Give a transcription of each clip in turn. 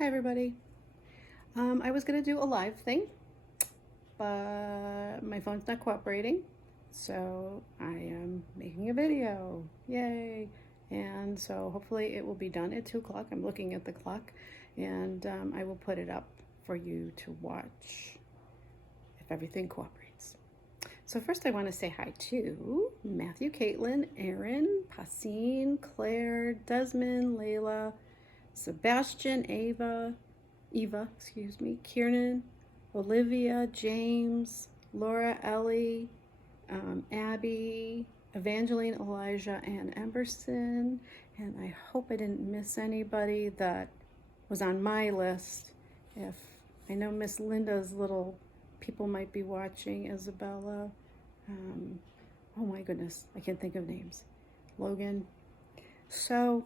Hi everybody. I was gonna do a live thing, but my phone's not cooperating, so I am making a video. Yay! And so hopefully it will be done at 2 o'clock. I'm looking at the clock, and I will put it up for you to watch if everything cooperates. So first I want to say hi to Matthew, Caitlin, Aaron, Passine, Claire, Desmond, Layla, Sebastian, Eva, Kiernan, Olivia, James, Laura, Ellie, Abby, Evangeline, Elijah, and Emberson. And I hope I didn't miss anybody that was on my list. If I know Miss Linda's little people might be watching, Isabella. Oh my goodness, I can't think of names. Logan. So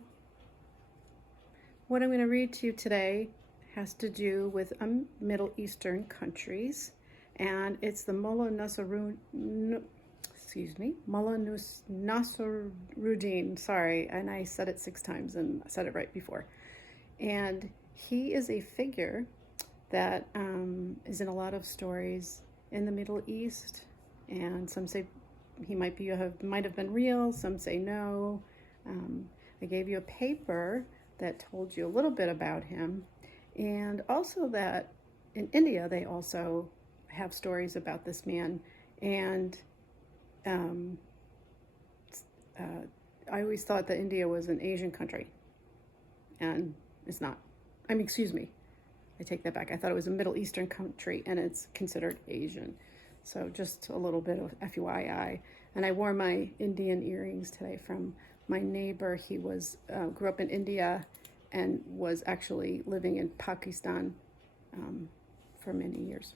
what I'm going to read to you today has to do with Middle Eastern countries, and it's the Mulla Nasruddin. Sorry, and I said it 6 times and I said it right before. And he is a figure that is in a lot of stories in the Middle East, and some say he might have been real. Some say no. I gave you a paper that told you a little bit about him, and also that in India they also have stories about this man. And I always thought that India was an Asian country, and it's not. Excuse me, I take that back. I thought it was a Middle Eastern country, and it's considered Asian. So just a little bit of FYI. And I wore my Indian earrings today from my neighbor. He grew up in India and was actually living in Pakistan for many years.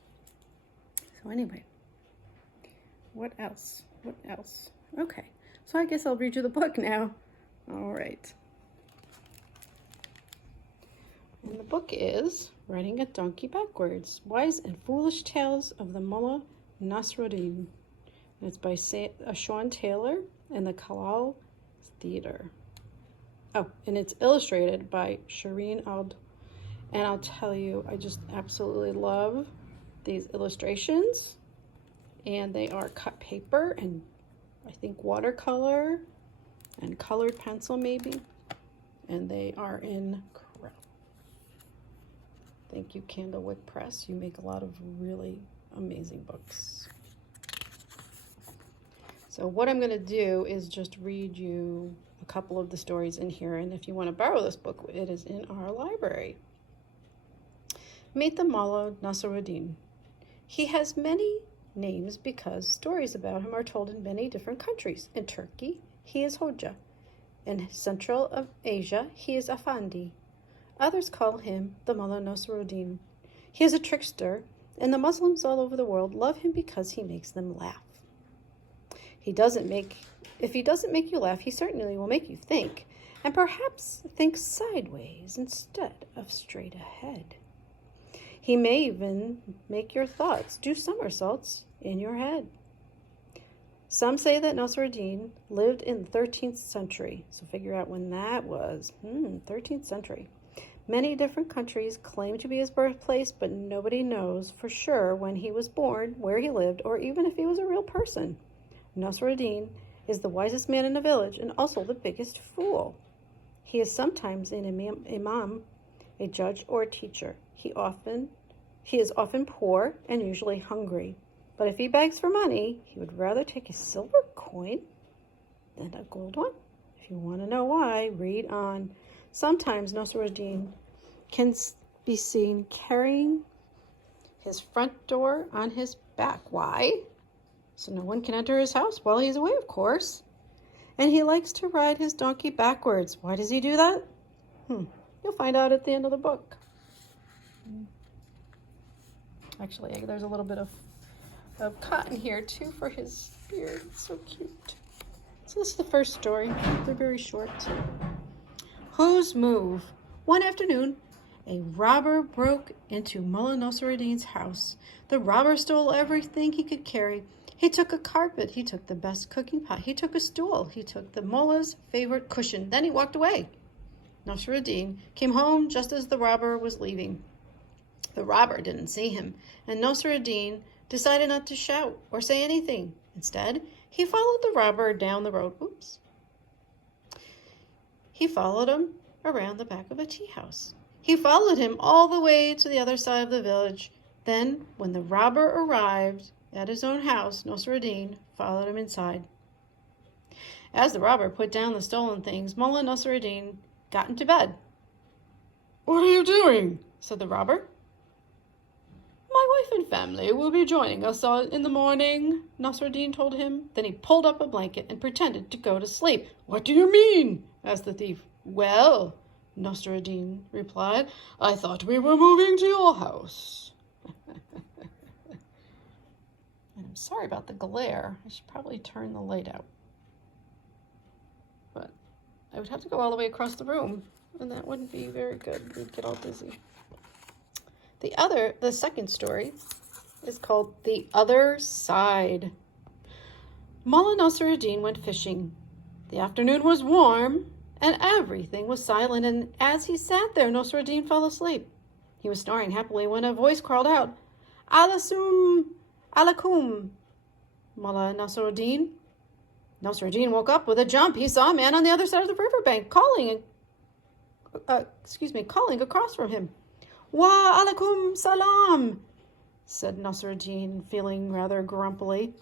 So anyway, what else? Okay, so I guess I'll read you the book now. All right. And the book is Riding a Donkey Backwards, Wise and Foolish Tales of the Mulla Nasruddin. And it's by Sean Taylor and the Kalal Theater. Oh, and it's illustrated by Shireen Ald. And I'll tell you, I just absolutely love these illustrations. And they are cut paper and I think watercolor and colored pencil maybe. And they are incredible. Thank you, Candlewick Press. You make a lot of really amazing books. So what I'm going to do is just read you a couple of the stories in here, and if you want to borrow this book, it is in our library. Meet the Mulla Nasruddin. He has many names because stories about him are told in many different countries. In Turkey, he is Hoja. In Central Asia, he is Afandi. Others call him the Mulla Nasruddin. He is a trickster, and the Muslims all over the world love him because he makes them laugh. If he doesn't make you laugh, he certainly will make you think, and perhaps think sideways instead of straight ahead. He may even make your thoughts do somersaults in your head. Some say that Nasruddin lived in the 13th century, so figure out when that was. 13th century. Many different countries claim to be his birthplace, but nobody knows for sure when he was born, where he lived, or even if he was a real person. Nasruddin is the wisest man in the village and also the biggest fool. He is sometimes an imam, a judge, or a teacher. He is often poor and usually hungry. But if he begs for money, he would rather take a silver coin than a gold one. If you want to know why, read on. Sometimes Nasruddin can be seen carrying his front door on his back. Why? So no one can enter his house while he's away, of course. And he likes to ride his donkey backwards. Why does he do that? You'll find out at the end of the book. Actually, there's a little bit of cotton here too for his beard. It's so cute. So this is the first story. They're very short. Whose move? One afternoon, a robber broke into Mulla Nasruddin's house. The robber stole everything he could carry. He took a carpet. He took the best cooking pot. He took a stool. He took the mullah's favorite cushion. Then he walked away. Nasruddin came home just as the robber was leaving. The robber didn't see him, and Nasruddin decided not to shout or say anything. Instead, he followed the robber down the road. He followed him around the back of a tea house. He followed him all the way to the other side of the village. Then, when the robber arrived at his own house, Nasruddin followed him inside. As the robber put down the stolen things, Mulla Nasruddin got into bed. "What are you doing?" said the robber. "My wife and family will be joining us in the morning," Nasruddin told him. Then he pulled up a blanket and pretended to go to sleep. "What do you mean?" asked the thief. "Well," Nasruddin replied, "I thought we were moving to your house." And I'm sorry about the glare. I should probably turn the light out. But I would have to go all the way across the room, and that wouldn't be very good. We'd get all dizzy. The second story is called The Other Side. Mulla Nasruddin went fishing. The afternoon was warm, and everything was silent, and as he sat there, Nasruddin fell asleep. He was snoring happily when a voice called out, "Alasum alakum, Mulla Nasruddin." Nasruddin woke up with a jump. He saw a man on the other side of the riverbank calling across from him. "Wa alaikum salam," said Nasruddin, feeling rather grumpily.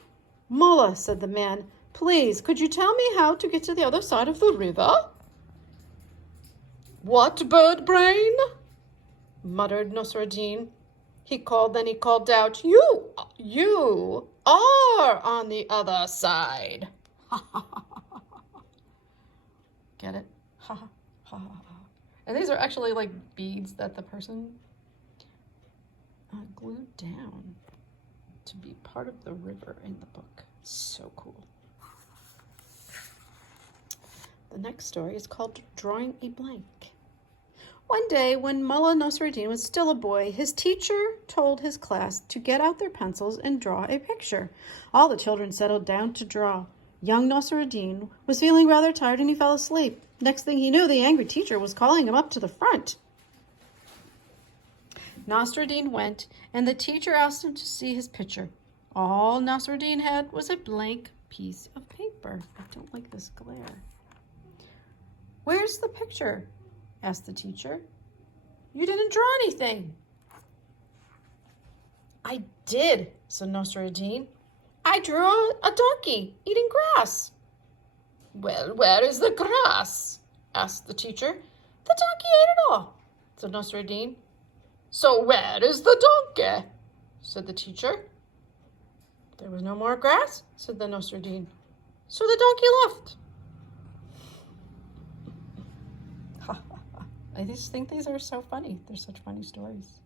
"Mullah," said the man, "please, could you tell me how to get to the other side of the river?" "What, bird brain?" muttered Nasruddin. Then he called out, You are on the other side." Get it? Ha ha ha ha. And these are actually like beads that the person glued down to be part of the river in the book. So cool. The next story is called Drawing a Blank. One day, when Mulla Nasruddin was still a boy, his teacher told his class to get out their pencils and draw a picture. All the children settled down to draw. Young Nasruddin was feeling rather tired and he fell asleep. Next thing he knew, the angry teacher was calling him up to the front. Nasruddin went, and the teacher asked him to see his picture. All Nasruddin had was a blank piece of paper. I don't like this glare. "Where's the picture?" asked the teacher. "You didn't draw anything." "I did," said Nasruddin. "I drew a donkey eating grass." "Well, where is the grass?" asked the teacher. "The donkey ate it all," said Nasruddin. "So where is the donkey?" said the teacher. "There was no more grass," said the Nasruddin. "So the donkey left." I just think these are so funny. They're such funny stories.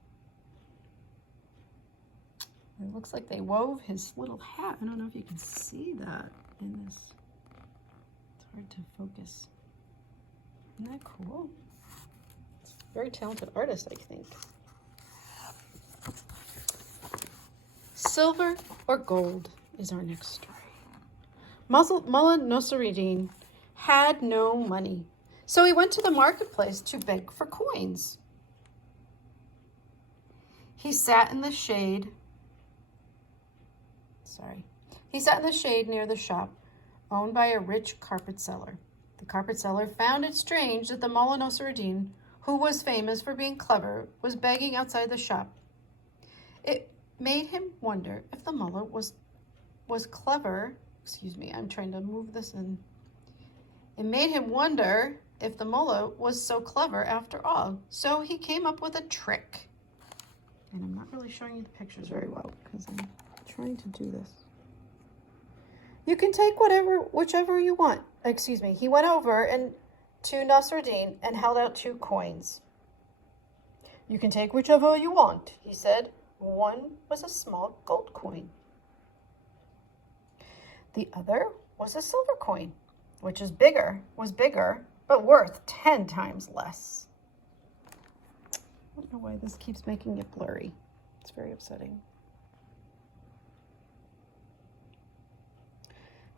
It looks like they wove his little hat. I don't know if you can see that in this. It's hard to focus. Isn't that cool? Very talented artist, I think. Silver or gold is our next story. Mulla Nasruddin had no money, so he went to the marketplace to beg for coins. He sat in the shade near the shop owned by a rich carpet seller. The carpet seller found it strange that the Mulla Nasruddin, who was famous for being clever, was begging outside the shop. It made him wonder if the mullah was clever. I'm trying to move this in. It made him wonder if the mullah was so clever after all. So he came up with a trick. And I'm not really showing you the pictures very well because I'm trying to do this. "You can take whichever you want." He went over to Nasruddin and held out 2 coins. "You can take whichever you want," he said. One was a small gold coin. The other was a silver coin, which was bigger, but worth 10 times less. I don't know why this keeps making it blurry. It's very upsetting.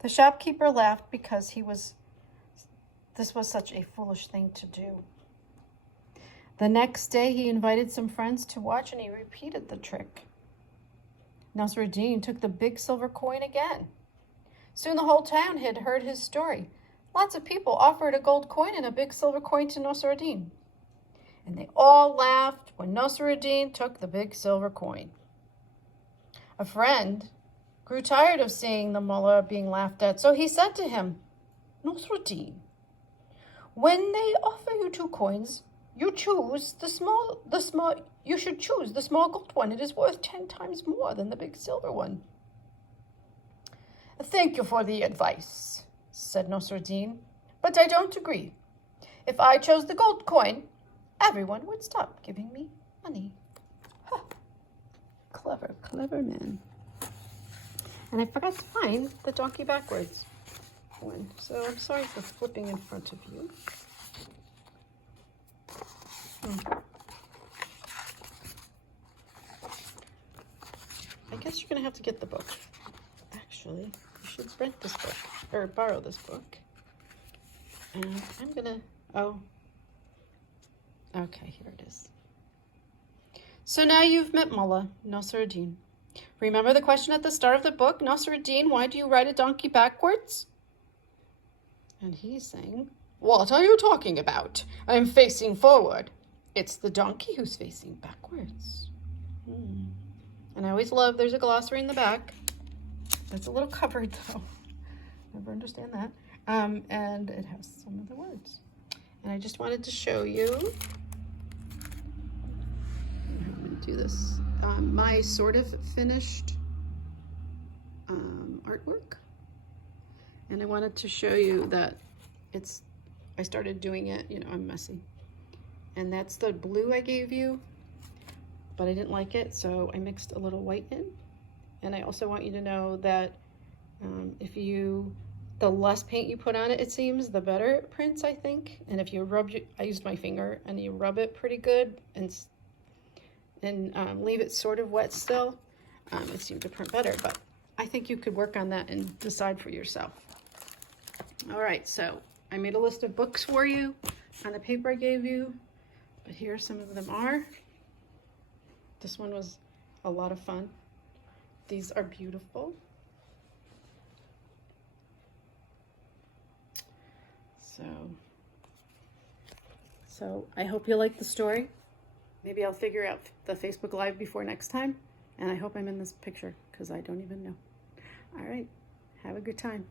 The shopkeeper laughed because this was such a foolish thing to do. The next day he invited some friends to watch and he repeated the trick. Nasruddin took the big silver coin again. Soon the whole town had heard his story. Lots of people offered a gold coin and a big silver coin to Nasruddin. And they all laughed when Nasruddin took the big silver coin. A friend grew tired of seeing the mullah being laughed at, so he said to him, Nasruddin, when they offer you 2 coins, you should choose the small gold one. It is worth 10 times more than the big silver one. Thank you for the advice, said Nasruddin, but I don't agree. If I chose the gold coin, everyone would stop giving me money. Huh. Clever, clever man. And I forgot to find the donkey backwards one, so I'm sorry for flipping in front of you. I guess you're going to have to get the book. Actually, you should rent this book, or borrow this book. And I'm going to, okay, here it is. So now you've met Mullah Nasruddin. Remember the question at the start of the book, Nasruddin, why do you ride a donkey backwards? And he's saying, what are you talking about? I'm facing forward. It's the donkey who's facing backwards. And I always love, there's a glossary in the back. It's a little covered though. Never understand that. And it has some of the words. And I just wanted to show you, I'm going to do this, my sort of finished artwork. And I wanted to show you that I started doing it, I'm messy. And that's the blue I gave you, but I didn't like it, so I mixed a little white in. And I also want you to know that the less paint you put on it, it seems, the better it prints, I think. And if you I used my finger, and you rub it pretty good and leave it sort of wet still, it seemed to print better. But I think you could work on that and decide for yourself. All right, so I made a list of books for you on the paper I gave you, but here some of them are. This one was a lot of fun. These are beautiful. So I hope you like the story. Maybe I'll figure out the Facebook Live before next time, and I hope I'm in this picture because I don't even know. All right, have a good time.